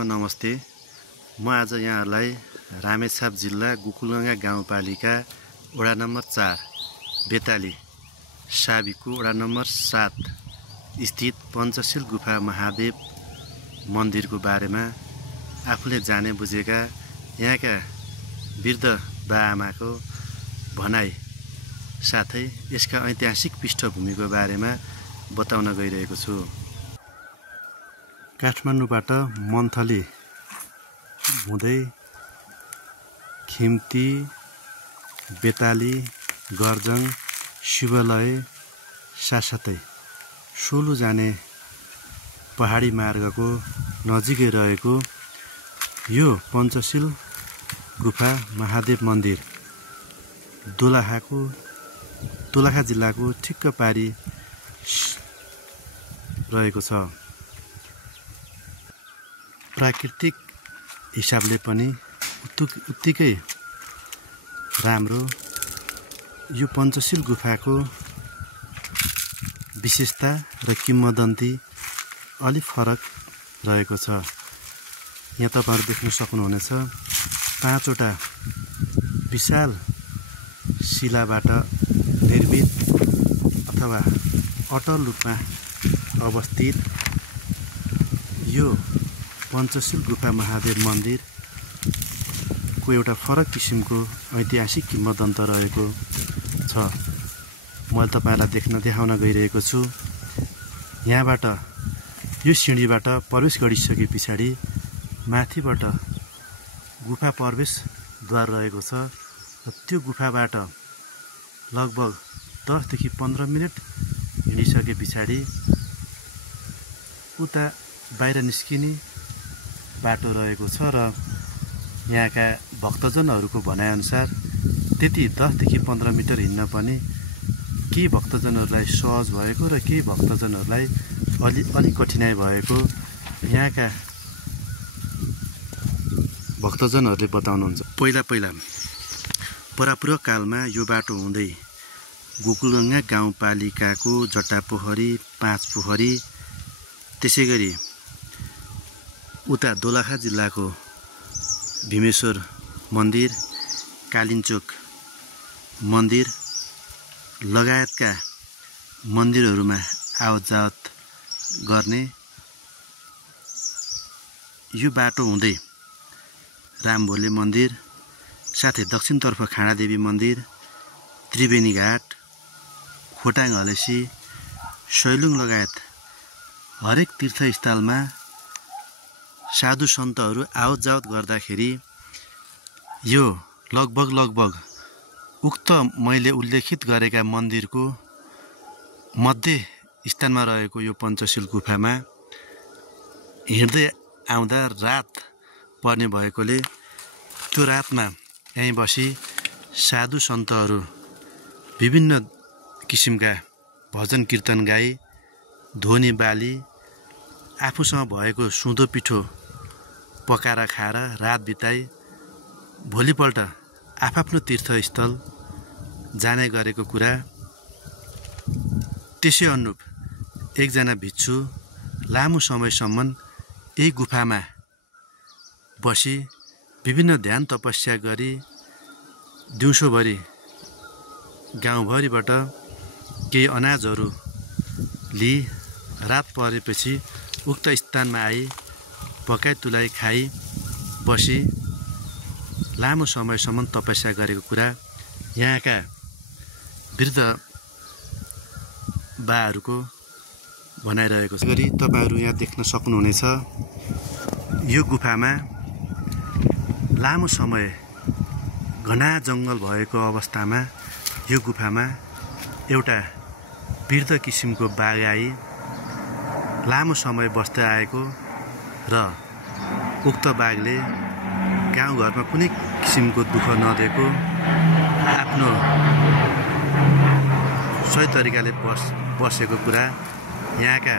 सबैमा नमस्ते। म आज यहाँहरूलाई रामेछाप जिल्ला गोकुलगङ्गा गाउँपालिका वडा नम्बर 4 बेताली साबीको वडा नम्बर 7 स्थित पञ्चशील गुफा महादेव मन्दिरको बारेमा आफूले जाने बुझेका यहाँका वृद्ध बाआमाको भनाइ साथै यसका ऐतिहासिक पृष्ठभूमिको बारेमा बताउन गइरहेको छु। काठमाडौँबाट मन्थली हुँदै खिम्ती, बेताली, गर्जङ, शिवालय साथसाथै सोलु जाने पहाडी मार्गको नजिकै रहेको यो पञ्चशील गुफा महादेव मन्दिर दोलखा जिल्लाको ठिक्क पारी रहेको छ। प्राकृतिक हिसाबले पनि उत्तिकै राम्रो। यो पञ्चशील गुफाको विशेषता र किम्वदन्ती अलि फरक रहेको छ। यहाँ तपाईहरु देख्न सक्नुहुनेछ 5 वटा विशाल शिलाबाट निर्मित अथवा अटल रूपमा अवस्थित यो पञ्चशील गुफा महादेव मन्दिरको एउटा फरक किसिमको ऐतिहासिक किम्वदन्त रहेको छ। मैले तपाईहरुलाई देखाउन गइरहेको छु। यहाँबाट यो सिँढीबाट प्रवेश गरिसके पछाडि माथिबाट गुफा प्रवेशद्वार रहेको छ र त्यो गुफाबाट लगभग 10 देखि 15 मिनेट हिँडिसके पछाडि उता बाहिर निस्किने बाटो रहेको छ र यहाँका भक्तजनहरूको भनाइअनुसार त्यति 10 देखि 15 मिटर हिँड्न पनि केही भक्तजनहरूलाई सहज भएको र केही भक्तजनहरूलाई अलि कठिनाइ भएको यहाँका भक्तजनहरूले बताउनुहुन्छ। पहिला परापूर्व कालमा यो बाटो हुँदै गोकुलगङ्गा गाउँपालिकाको जटापोखरी, 5 पोखरी, त्यसैगरी उता दोलखा जिल्लाको भीमेश्वर मन्दिर, कालिन्चोक मन्दिर लगायतका मन्दिरहरूमा आवतजावत गर्ने यो बाटो हुँदै रामभोले मन्दिर साथै दक्षिणतर्फ खाँडादेवी मन्दिर, त्रिवेणी घाट, खोटाङ हलेसी, सैलुङ लगायत हरेक तीर्थस्थलमा साधु सन्तहरू आवतजावत गर्दाखेरि यो लगभग उक्त मैले उल्लेखित गरेका मन्दिरको मध्य स्थानमा रहेको यो पञ्चशील गुफामा हिँड्दै आउँदा रात पर्ने भएकोले त्यो रातमा यहीँ बसी साधु सन्तहरू विभिन्न किसिमका भजन कीर्तन गाई, ध्वनि बाली, आफूसँग भएको सुँधो पिठो पकाएर खाएर रात बिताई भोलिपल्ट आफ्नो तीर्थस्थल जाने गरेको कुरा। त्यसै अनुरूप एकजना भिक्षु लामो समयसम्म यही गुफामा बसी विभिन्न ध्यान तपस्या गरी दिउँसोभरि गाउँभरिबाट केही अनाजहरू लिई रात परेपछि उक्त स्थानमा आई पकाई तुलाई खाई बसी लामो समयसम्म तपस्या गरेको कुरा यहाँका वृद्ध बाहरूको भनाइरहेको छ। गरी तपाईहरु यहाँ देख्न सक्नुहुनेछ यो गुफामा लामो समय घना जङ्गल भएको अवस्थामा यो गुफामा एउटा वृद्ध किसिमको बाघ आई लामो समय बस्दै आएको र उक्त बाघले गाउँघरमा कुनै किसिमको दुःख नदिएको आफ्नो सही तरिकाले बसेको कुरा यहाँका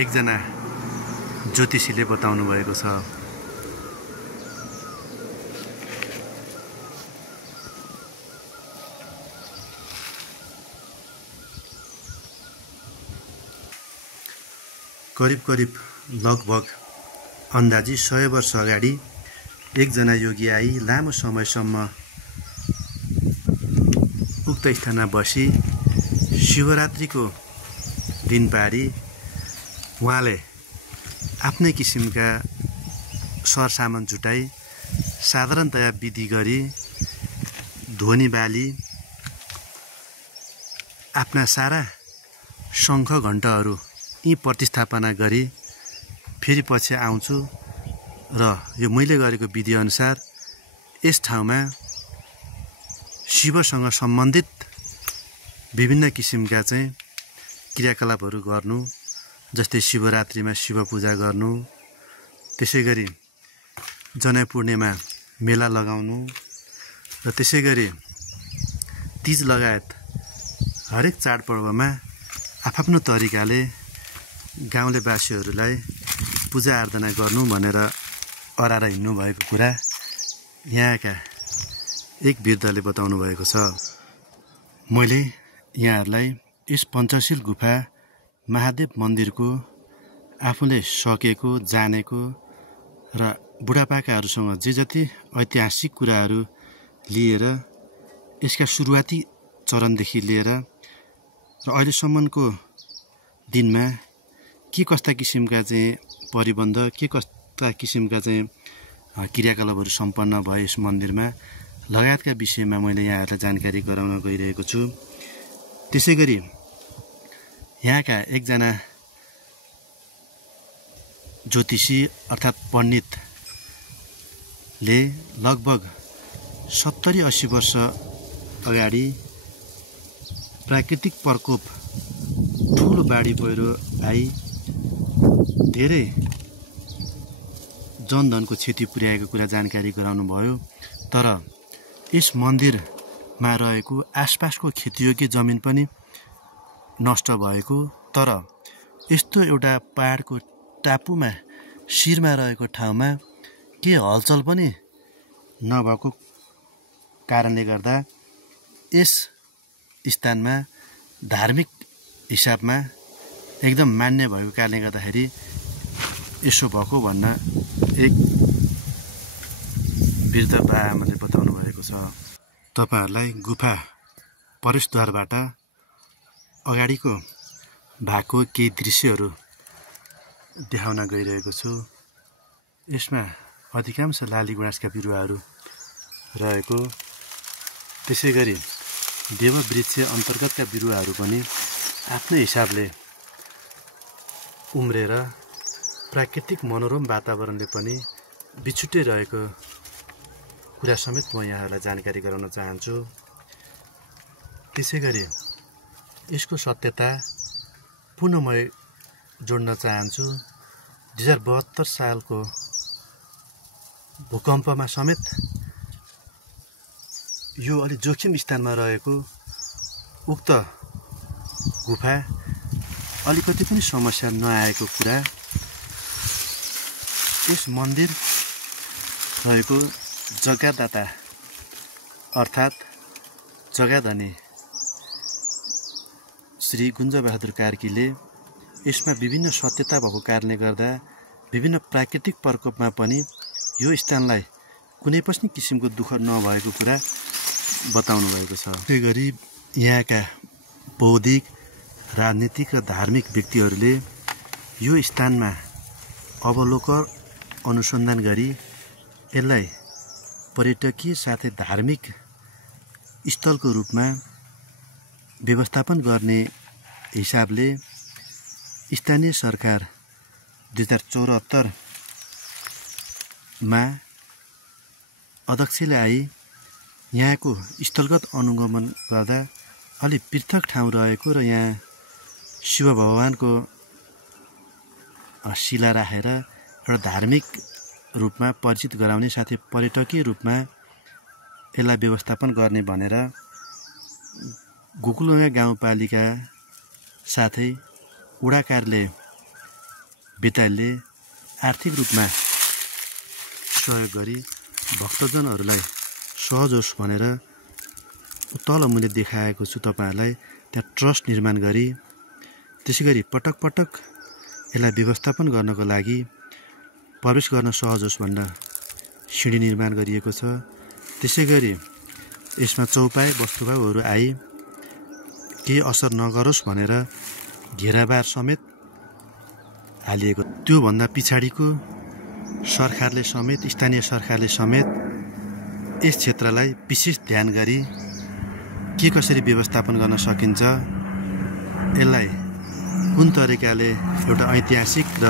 एकजना ज्योतिषीले बताउनु भएको छ। करिब लगभग अन्दाजी 100 वर्ष अगाडि एकजना योगी आई लामो समयसम्म उक्त स्थानमा बसी शिवरात्रिको दिन पारी उहाँले आफ्नै किसिमका सरसामान जुटाई साधारणतया विधि गरी ध्वनि बाली आफ्ना सारा शङ्ख घण्टहरू यी प्रतिस्थापना गरी फेरि पछि आउँछु र यो मैले गरेको विधिअनुसार यस ठाउँमा शिवसँग सम्बन्धित विभिन्न किसिमका चाहिँ क्रियाकलापहरू गर्नु, जस्तै शिवरात्रिमा शिव पूजा गर्नु, त्यसै गरी जनै पूर्णिमा मेला लगाउनु र त्यसै गरी तीज लगायत हरेक चाडपर्वमा आफ्नो तरिकाले गाउँलेवासीहरूलाई पूजा आराधना गर्नु भनेर अराएर हिँड्नु भएको कुरा यहाँका एक वृद्धले बताउनु भएको छ। मैले यहाँहरूलाई यस पञ्चशील गुफा महादेव मन्दिरको आफूले सकेको जानेको र बुढापाकाहरूसँग जे जति ऐतिहासिक कुराहरू लिएर यसका सुरुवाती चरणदेखि लिएर र अहिलेसम्मको दिनमा के कस्ता किसिमका चाहिँ परिबन्ध, के कस्ता किसिमका चाहिँ क्रियाकलापहरू सम्पन्न भए यस मन्दिरमा लगायतका विषयमा मैले यहाँहरूलाई जानकारी गराउन गइरहेको छु। त्यसै गरी यहाँका एकजना ज्योतिषी अर्थात् पण्डितले लगभग 70-80 वर्ष अगाडि प्राकृतिक प्रकोप ठुलो बाढी पहिरो आई धेरै जनधनको क्षति पुर्याएको कुरा जानकारी गराउनु भयो। तर यस मन्दिरमा रहेको आसपासको खेतीयोग्य जमिन पनि नष्ट भएको, तर यस्तो एउटा पहाडको टापुमा शिरमा रहेको ठाउँमा के हलचल पनि नभएको कारणले गर्दा यस स्थानमा धार्मिक हिसाबमा एकदम मान्य भएको कारणले गर्दाखेरि यसो भएको भन्न एक वृद्ध बाआमाले बताउनु भएको छ। तपाईँहरूलाई गुफा प्रवेशद्वारबाट अगाडिको भएको केही दृश्यहरू देखाउन गइरहेको छु। यसमा अधिकांश लाली गुँरासका बिरुवाहरू रहेको, त्यसै गरी देववृक्ष अन्तर्गतका बिरुवाहरू पनि आफ्नै हिसाबले उम्रेर प्राकृतिक मनोरम वातावरणले पनि बिछुट्टै रहेको कुरा समेत म यहाँहरूलाई जानकारी गराउन चाहन्छु। त्यसै गरी यसको सत्यता पुनः म जोड्न चाहन्छु। 2072 सालको भूकम्पमा समेत यो अलि जोखिम स्थानमा रहेको उक्त गुफा अलिकति पनि समस्या नआएको कुरा यस मन्दिर रहेको जग्गादाता अर्थात् जग्गाधनी श्री गुन्जबहादुर कार्कीले यसमा विभिन्न सत्यता भएको कारणले गर्दा विभिन्न प्राकृतिक प्रकोपमा पनि यो स्थानलाई कुनै पनि किसिमको दुःख नभएको कुरा बताउनु भएको छ। त्यसै गरी यहाँका बौद्धिक, राजनीतिक र धार्मिक व्यक्तिहरूले यो स्थानमा अवलोकन अनुसन्धान गरी यसलाई पर्यटकीय साथै धार्मिक स्थलको रूपमा व्यवस्थापन गर्ने हिसाबले स्थानीय सरकार 2074 मा अध्यक्षले आई यहाँको स्थलगत अनुगमन गर्दा अलि पृथक ठाउँ रहेको र यहाँ शिव भगवानको शिला राखेर एउटा धार्मिक रूपमा परिचित गराउने साथै पर्यटकीय रूपमा यसलाई व्यवस्थापन गर्ने भनेर गोकुलगङ्गा गाउँपालिका साथै वडा कार्यालय बेतालले आर्थिक रूपमा सहयोग गरी भक्तजनहरूलाई सहज होस् भनेर तल मैले देखाएको छु तपाईँहरूलाई। त्यहाँ ट्रस्ट निर्माण गरी त्यसै गरी पटक पटक यसलाई व्यवस्थापन गर्नको लागि प्रवेश गर्न सहज होस् भनेर सिँढी निर्माण गरिएको छ। त्यसै गरी यसमा चौपाए वस्तुभावहरू आई केही असर नगरोस् भनेर घेराबार समेत हालिएको। त्योभन्दा पछाडिको सरकारले समेत, स्थानीय सरकारले समेत यस क्षेत्रलाई विशेष ध्यान गरी के कसरी व्यवस्थापन गर्न सकिन्छ, यसलाई कुन तरिकाले एउटा ऐतिहासिक र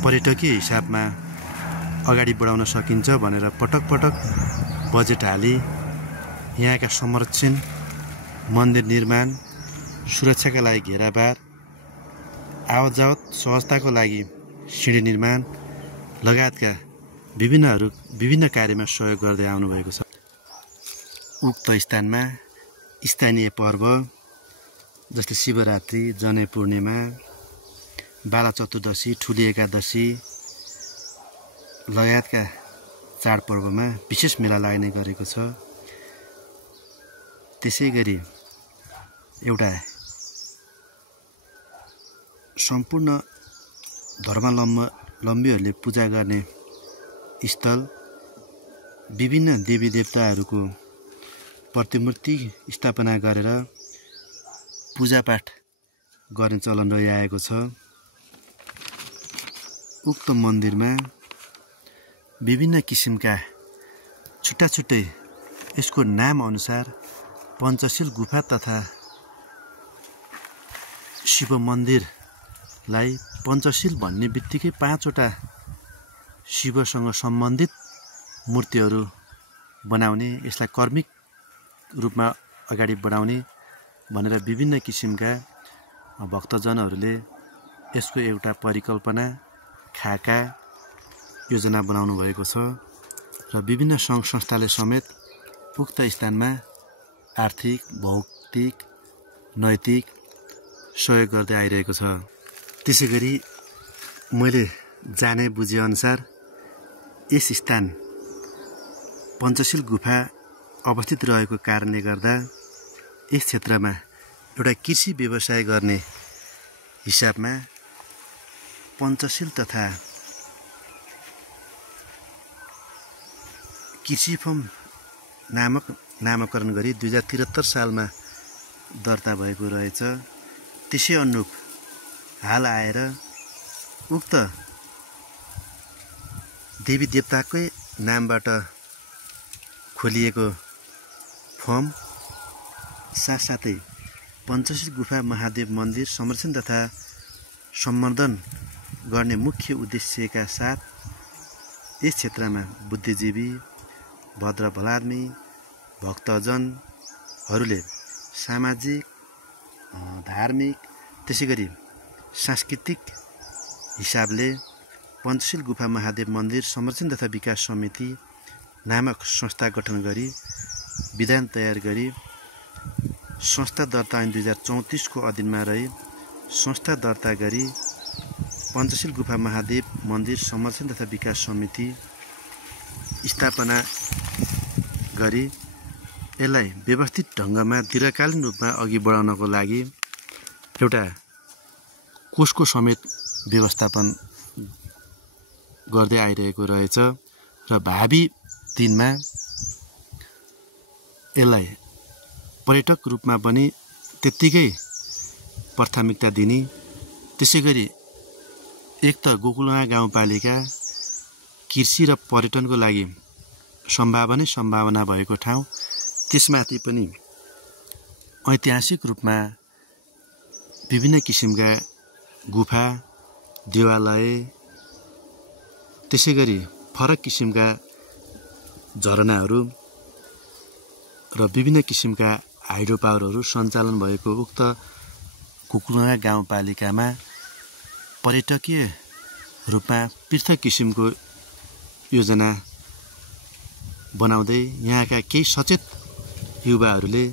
पर्यटकीय हिसाबमा अगाडि बढाउन सकिन्छ भनेर पटक पटक बजेट हाली यहाँका संरक्षण, मन्दिर निर्माण, सुरक्षाका लागि घेराबार, आवत जावत सहजताको लागि सिँढी निर्माण लगायतका विभिन्न कार्यमा सहयोग गर्दै आउनुभएको छ। उक्त स्थानमा स्थानीय पर्व जस्तै शिवरात्रि, जनै पूर्णिमा, बाला चतुर्दशी, ठुली एकादशी लगायतका चाडपर्वमा विशेष मेला लाग्ने गरेको छ। त्यसै गरी एउटा सम्पूर्ण धर्मावलम्बीहरूले पूजा गर्ने स्थल, विभिन्न देवी देवताहरूको प्रतिमूर्ति स्थापना गरेर पूजापाठ गर्ने चलन रहिआएको छ। उक्त मन्दिरमा विभिन्न किसिमका छुट्टा छुट्टै यसको नाम अनुसार पञ्चशील गुफा तथा शिव मन्दिरलाई पञ्चशील भन्ने बित्तिकै 5वटा शिवसँग सम्बन्धित मूर्तिहरू बनाउने, यसलाई कर्मिक रूपमा अगाडि बढाउने भनेर विभिन्न किसिमका भक्तजनहरूले यसको एउटा परिकल्पना, खाका, योजना बनाउनु भएको छ र विभिन्न सङ्घ संस्थाले समेत उक्त स्थानमा आर्थिक, भौतिक, नैतिक सहयोग गर्दै आइरहेको छ। त्यसै गरी मैले जाने बुझेअनुसार यस स्थान पञ्चशील गुफा अवस्थित रहेको कारणले गर्दा यस क्षेत्रमा एउटा कृषि व्यवसाय गर्ने हिसाबमा पञ्चशील तथा कृषि फर्म नामकरण गरी 2073 सालमा दर्ता भएको रहेछ। त्यसै अनुरूप हाल आएर उक्त देवी देवताकै नामबाट खोलिएको फर्म साथसाथै पञ्चशील गुफा महादेव मन्दिर संरक्षण तथा सम्वर्धन गर्ने मुख्य उद्देश्यका साथ यस क्षेत्रमा बुद्धिजीवी, भद्र भलाद्मी, भक्तजनहरूले सामाजिक, धार्मिक, त्यसै गरी सांस्कृतिक हिसाबले पञ्चशील गुफा महादेव मन्दिर संरक्षण तथा विकास समिति नामक संस्था गठन गरी विधान तयार गरी संस्था दर्ता ऐन 2034 को अधीनमा रही संस्था दर्ता गरी पञ्चशील गुफा महादेव मन्दिर संरक्षण तथा विकास समिति स्थापना गरी यसलाई व्यवस्थित ढङ्गमा दीर्घकालीन रूपमा अघि बढाउनको लागि एउटा कोषको समेत व्यवस्थापन गर्दै आइरहेको रहेछ र भावी दिनमा यसलाई पर्यटक रूपमा पनि त्यत्तिकै प्राथमिकता दिने। त्यसै गरी एक त गोकुलगाउँ गाउँपालिका कृषि र पर्यटनको लागि सम्भावना भएको ठाउँ, त्यसमाथि पनि ऐतिहासिक रूपमा विभिन्न किसिमका गुफा, देवालय, त्यसै गरी फरक किसिमका झरनाहरू र विभिन्न किसिमका हाइड्रो पावरहरू सञ्चालन भएको उक्त गोकुलगाउँ गाउँपालिकामा पर्यटकीय रूपमा पृथक किसिमको योजना बनाउँदै यहाँका केही सचेत युवाहरूले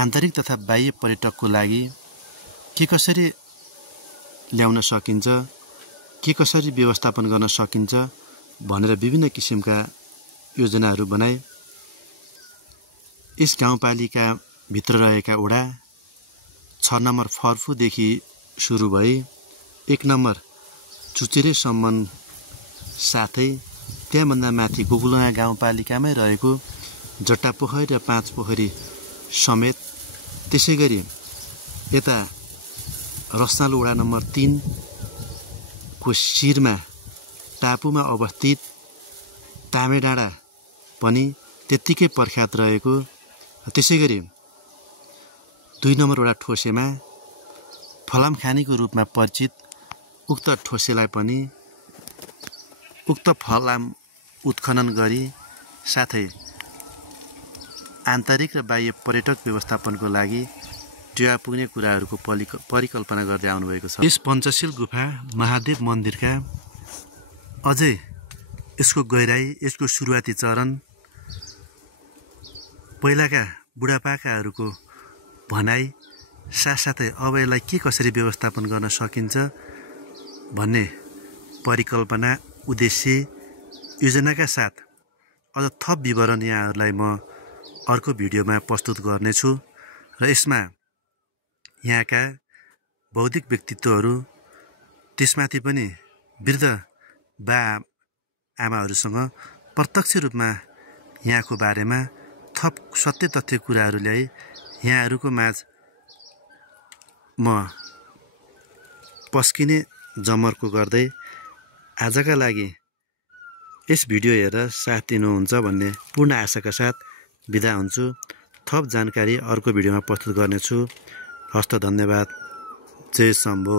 आन्तरिक तथा बाह्य पर्यटकको लागि के कसरी ल्याउन सकिन्छ, के कसरी व्यवस्थापन गर्न सकिन्छ भनेर विभिन्न किसिमका योजनाहरू बनाए। यस गाउँपालिकाभित्र रहेका वडा 6 नम्बर फर्फुदेखि सुरु भई 1 नम्बर चुचुरेसम्म साथै त्यहाँभन्दा माथि गोकुलगाँ गाउँपालिकामै रहेको जट्टापोखरी र 5 पोखरी समेत, त्यसै गरी यता रसनाल वडा नम्बर 3 को शिरमा टापुमा अवस्थित तामेडाँडा पनि त्यत्तिकै प्रख्यात रहेको। त्यसै गरी 2 नम्बर वडा ठोसेमा फलामखानीको रूपमा परिचित उक्त ठोसेलाई पनि उक्त फलाम उत्खनन गरी साथै आन्तरिक र बाह्य पर्यटक व्यवस्थापनको लागि टेवा पुग्ने कुराहरूको परिकल्पना गर्दै आउनुभएको छ। यस पञ्चशील गुफा महादेव मन्दिरका अझै यसको गहिराई, यसको सुरुवाती चरण, पहिलाका बुढापाकाहरूको भनाइ, साथसाथै अब यसलाई के कसरी व्यवस्थापन गर्न सकिन्छ भन्ने परिकल्पना, उद्देश्य, योजनाका साथ अझ थप विवरण यहाँहरूलाई म अर्को भिडियोमा प्रस्तुत गर्नेछु र यसमा यहाँका बौद्धिक व्यक्तित्वहरू, त्यसमाथि पनि वृद्ध बा आमाहरूसँग प्रत्यक्ष रूपमा यहाँको बारेमा थप सत्य तथ्य कुराहरू ल्याई यहाँहरूको माझ म पस्किने जमर्को गर्दै आजका लागि यस भिडियो हेरेर साथ दिनुहुन्छ भन्ने पूर्ण आशाका साथ बिदा हुन्छु। थप जानकारी अर्को भिडियोमा प्रस्तुत गर्नेछु। हस्त धन्यवाद। जय शम्भो।